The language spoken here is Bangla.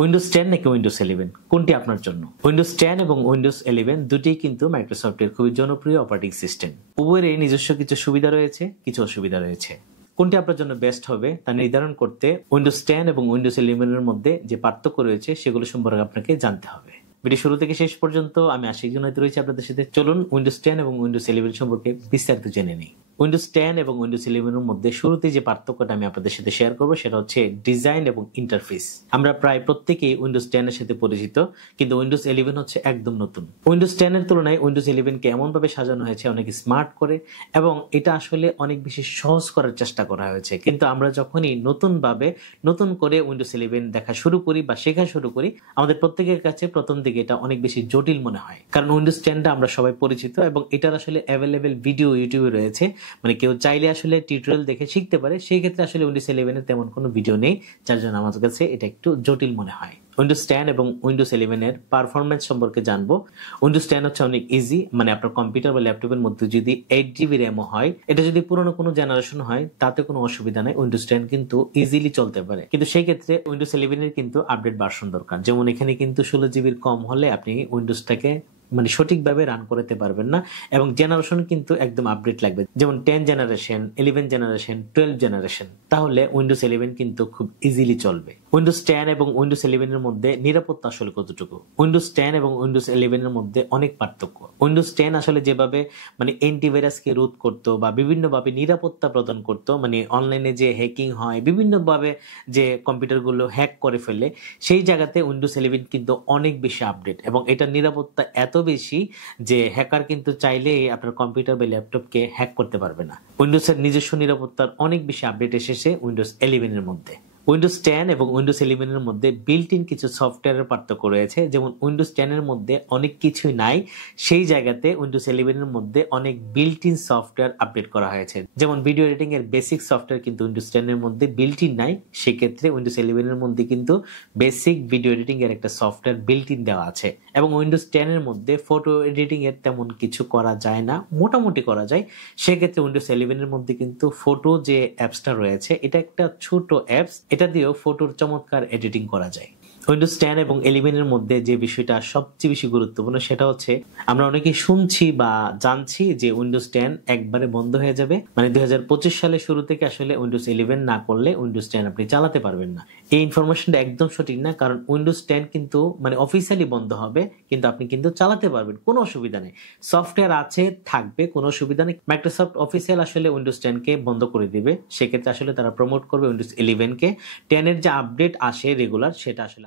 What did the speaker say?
উইন্ডোজ 10 নাকি উইন্ডোজ 11 কোনটি আপনার জন্য? উইন্ডোজ 10 এবং উইন্ডোজ 11 দুটিই কিন্তু মাইক্রোসফটের খুবই জনপ্রিয় অপারেটিং সিস্টেম। উভয়েরই নিজস্ব কিছু সুবিধা রয়েছে, কিছু অসুবিধা রয়েছে। কোনটি আপনার জন্য বেস্ট হবে তা নির্ধারণ করতে উইন্ডোজ 10 এবং উইন্ডোজ 11 এর মধ্যে যে পার্থক্য রয়েছে সেগুলো সম্পর্কে আপনাকে জানতে হবে। ভিডিও শুরু থেকে শেষ পর্যন্ত আমি আশিক জুনায়েদ রয়েছি আপনাদের সাথে। চলুন উইন্ডোজ 10 এবং উইন্ডোজ 11 সম্পর্কে বিস্তারিত জেনে নিই। উইন্ডোজ 10 এবং উইন্ডোজ 11 এর মধ্যে শুরুতে যে পার্থক্যটা আমি আপনাদের সাথে শেয়ার করব সেটা হচ্ছে ডিজাইন এবং ইন্টারফেস। আমরা প্রায় প্রত্যেকেই উইন্ডোজ 10 এর সাথে পরিচিত, কিন্তু উইন্ডোজ 11 হচ্ছে একদম নতুন। উইন্ডোজ 10 এর তুলনায় উইন্ডোজ 11 কে এমন ভাবে সাজানো হয়েছে অনেক স্মার্ট করে, এবং এটা আসলে অনেক বেশি সহজ করার চেষ্টা করা হয়েছে। কিন্তু আমরা যখনই নতুন করে উইন্ডোজ 11 দেখা শুরু করি বা শেখা শুরু করি, আমাদের প্রত্যেকের কাছে প্রথম দিকে এটা অনেক বেশি জটিল মনে হয়। কারণ উইন্ডোজ 10টা আমরা সবাই পরিচিত এবং এটার আসলে অ্যাভেলেবেল ভিডিও ইউটিউবে রয়েছে, মানে কেউ চাইলে আসলে টিউটোরিয়াল দেখে শিখতে পারে। সেই ক্ষেত্রে আসলে উইন্ডোজ 11 এর তেমন কোনো ভিডিও নেই, যার জন্য আমার কাছে এটা একটু জটিল মনে হয়। উইন্ডোজ 10 এবং উইন্ডোজ 11 এর পারফরম্যান্স সম্পর্কে জানবো। উইন্ডোজ 10 হচ্ছে অনেক ইজি, মানে আপনার কম্পিউটার বা ল্যাপটপের মধ্যে যদি 8GB র্যাম হয়, এটা যদি পুরনো কোনো জেনারেশন হয় তাতে কোনো অসুবিধা নাই, উইন্ডোজ 10 কিন্তু ইজিলি চলতে পারে। কিন্তু সেই ক্ষেত্রে উইন্ডোজ 11 এর কিন্তু আপডেট ভার্সন দরকার। যেমন এখানে কিন্তু 16GB কম হলে আপনি উইন্ডোজটাকে মানে সঠিকভাবে রান করতে পারবেন না, এবং জেনারেশন কিন্তু একদম আপডেট লাগবে। যেমন 10 জেনারেশন, 11 জেনারেশন, 12 জেনারেশন, তাহলে উইন্ডোজ 11 কিন্তু খুব ইজিলি চলবে। উইন্ডোজ 10 এবং উইন্ডোজ 11 এর মধ্যে নিরাপত্তা আসলে কতটুকু? উইন্ডোজ 10 এবং উইন্ডোজ 11 এর মধ্যে অনেক পার্থক্য। উইন্ডোজ 10 আসলে যেভাবে মানে অ্যান্টিভাইরাসকে রোধ করতো বা বিভিন্নভাবে নিরাপত্তা প্রদান করতো, মানে অনলাইনে যে হ্যাকিং হয়, বিভিন্নভাবে যে কম্পিউটারগুলো হ্যাক করে ফেলে, সেই জায়গাতে উইন্ডোজ 11 কিন্তু অনেক বেশি আপডেট, এবং এটার নিরাপত্তা এত বেশি যে হ্যাকার কিন্তু চাইলেই আপনার কম্পিউটার বা ল্যাপটপকে হ্যাক করতে পারবে না। উইন্ডোজের নিজস্ব নিরাপত্তার অনেক বেশি আপডেট এসেছে উইন্ডোজ 11 এর মধ্যে। উইন্ডোজ 10 এবং উইন্ডোজ 11 এর মধ্যে বিল্ট ইন কিছু সফটওয়্যারের পার্থক্য রয়েছে। যেমন উইন্ডোজ 10 এর মধ্যে অনেক কিছুই নাই, সেই জায়গাতে উইন্ডোজ 11 এর মধ্যে অনেক বিল্ট ইন সফটওয়্যার আপডেট করা হয়েছে। যেমন ভিডিও এডিটিং এর বেসিক সফটওয়্যার কিন্তু উইন্ডোজ 10 এর মধ্যে বিল্ট ইন নাই, সেক্ষেত্রে উইন্ডোজ 11 এর মধ্যে কিন্তু বেসিক ভিডিও এডিটিং এর একটা সফটওয়্যার বিল্ট ইন দেওয়া আছে। এবং উইন্ডোজ 10 এর মধ্যে ফটো এডিটিং এর তেমন কিছু করা যায় না, মোটামুটি করা যায়। সেক্ষেত্রে উইন্ডোজ 11 এর মধ্যে কিন্তু ফটো যে অ্যাপসটা রয়েছে, এটা একটা ছোট অ্যাপস, এটা দিয়েও ফটোর চমৎকার এডিটিং করা যায়। উইন্ডোজ 10 এবং 11 এর মধ্যে যে বিষয়টা সবচেয়ে বেশি গুরুত্বপূর্ণ সেটা হচ্ছে আমরা অনেকে শুনছি বা জানছি যে উইন্ডোজ 10 একবারে বন্ধ হয়ে যাবে, মানে 2025 সালের শুরু থেকে আসলে উইন্ডোজ 11 না করলে উইন্ডোজ 10 আপনি চালাতে পারবেন না। এই ইনফরমেশনটা একদম সঠিক না, কারণ উইন্ডোজ 10 কিন্তু মানে অফিসিয়ালি বন্ধ হবে, কিন্তু আপনি কিন্তু চালাতে পারবেন, কোনো অসুবিধা নেই। সফটওয়্যার আছে, থাকবে, কোনো অসুবিধা নেই। মাইক্রোসফট অফিসিয়াল আসলে উইন্ডোজ 10 কে বন্ধ করে দিবে, সেক্ষেত্রে আসলে তারা প্রমোট করবে উইন্ডোজ 11 কে। 10 এর যে আপডেট আসে রেগুলার, সেটা আসলে